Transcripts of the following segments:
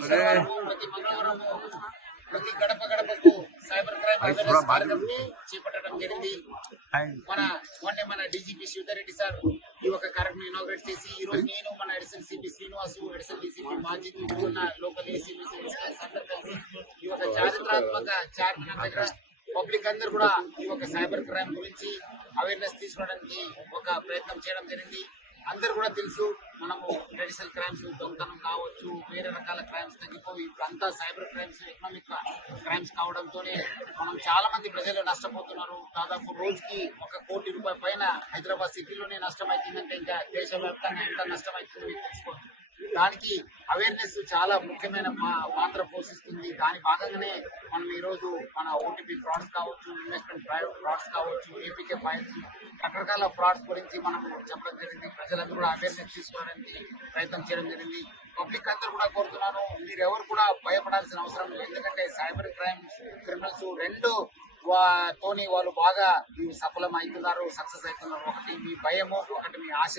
ప్రతి మంగళవారం ప్రతి గడప గడపకు సైబర్ క్రైమ్ అవేర్నెస్ కార్యక్రమం చేపట్టడం జరిగింది. మన డీజీపీ శ్రీధర్ రెడ్డి సార్ ఈ ఒక కార్యక్రమం ఇనాగ్రేట్ చేసి ఈ రోజు నేను మన addition CP Srinivasu, addition DCP Majeed, ఇప్పుడున్న లోకల్ ఏసీబీ ఈ ఒక చారిత్రాత్మక చార్మినార్ దగ్గర పబ్లిక్ అందరు కూడా ఈ ఒక సైబర్ క్రైమ్ గురించి అవేర్నెస్ తీసుకోవడానికి ఒక ప్రయత్నం చేయడం జరిగింది. అందరు కూడా తెలుసు, మనము ట్రెడిషనల్ క్రైమ్స్, దొంగతనం కావచ్చు, వేరే రకాల క్రైమ్స్ తగ్గిపోయి ఇప్పుడు అంతా సైబర్ క్రైమ్స్, ఎకనామిక్ క్రైమ్స్ కావడంతోనే మనం చాలా మంది ప్రజలు నష్టపోతున్నారు. దాదాపు రోజుకి 1 కోటి రూపాయల పైన హైదరాబాద్ సిటీలోనే నష్టమవుతుందంటే ఇంకా దేశవ్యాప్తంగా ఎంత నష్టమవుతుందో మీకు తెలుసుకోవచ్చు. దానికి అవేర్నెస్ చాలా ముఖ్యమైన పాత్ర పోషిస్తుంది. దాని భాగంగానే మనం ఈరోజు మన ఓటీపీ ఫ్రాడ్స్ కావచ్చు, ఇన్వెస్ట్మెంట్ ఫ్రాడ్స్ కావచ్చు, ఏపీకే ఫైల్స్, రకరకాల ఫ్రాడ్స్ గురించి మనం చెప్పడం జరిగింది. ప్రజలందరూ కూడా అవేర్నెస్ తీసుకోవడానికి ప్రయత్నం చేయడం జరిగింది. పబ్లిక్ అందరూ కూడా కోరుతున్నాను, మీరెవరు కూడా భయపడాల్సిన అవసరం లేదు. ఎందుకంటే సైబర్ క్రిమినల్స్ రెండు తోని వాళ్ళు బాగా సఫలం అవుతున్నారు, సక్సెస్ అవుతున్నారు. ఒకటి మీ భయము, ఒకటి మీ ఆశ.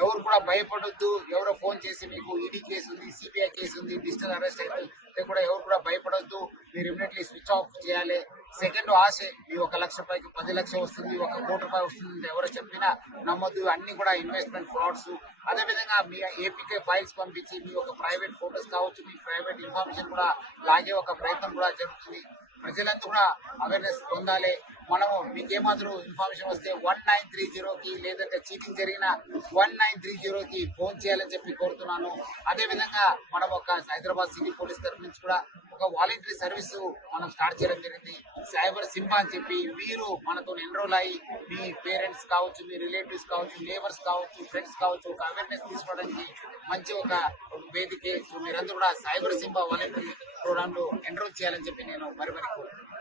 ఎవరు కూడా భయపడొద్దు. ఎవరో ఫోన్ చేసి మీకు ఈడీ కేసు ఉంది, సిబిఐ కేసు ఉంది, డిజిటల్ అరెస్ట్ అయితే కూడా ఎవరు కూడా భయపడొద్దు. మీరు ఇమీడియట్లీ స్విచ్ ఆఫ్ చేయాలి. సెకండ్ ఆశ, మీ 1 లక్ష రూపాయకి 10 లక్షలు వస్తుంది, 1 కోటి రూపాయలు వస్తుంది, ఎవరో చెప్పినా నమ్మొద్దు. అన్ని కూడా ఇన్వెస్ట్మెంట్ ఫ్రాడ్స్. అదేవిధంగా మీ ఏపీకే ఫైల్స్ పంపించి మీ ఒక ప్రైవేట్ ఫోటోస్ కావచ్చు, మీ ప్రైవేట్ ఇన్ఫర్మేషన్ కూడా లాగే ఒక ప్రయత్నం కూడా జరుగుతుంది. ప్రజలంతా కూడా అవేర్నెస్ పొందాలి. మనము మీకేమాత్రం ఇన్ఫర్మేషన్ వస్తే 1930కి లేదంటే చీటింగ్ జరిగిన 1930కి ఫోన్ చేయాలని చెప్పి కోరుతున్నాను. అదేవిధంగా మనం ఒక హైదరాబాద్ సిటీ పోలీస్ తరఫు నుంచి కూడా ఒక వాలంటరీ సర్వీస్ మనం స్టార్ట్ చేయడం జరిగింది, సైబర్ సింబా అని చెప్పి. మీరు మనతో ఎన్రోల్ అయ్యి మీ పేరెంట్స్ కావచ్చు, మీ రిలేటివ్స్ కావచ్చు, నేబర్స్ కావచ్చు, ఫ్రెండ్స్ కావచ్చు, ఒక అవేర్నెస్ తీసుకోవడానికి మంచి ఒక వేదిక. మీరందరూ కూడా సైబర్ సింబా వాలంటరీ ప్రోగ్రామ్ లో ఎన్రోల్ చేయాలని చెప్పి నేను మరి కోరుతున్నాను.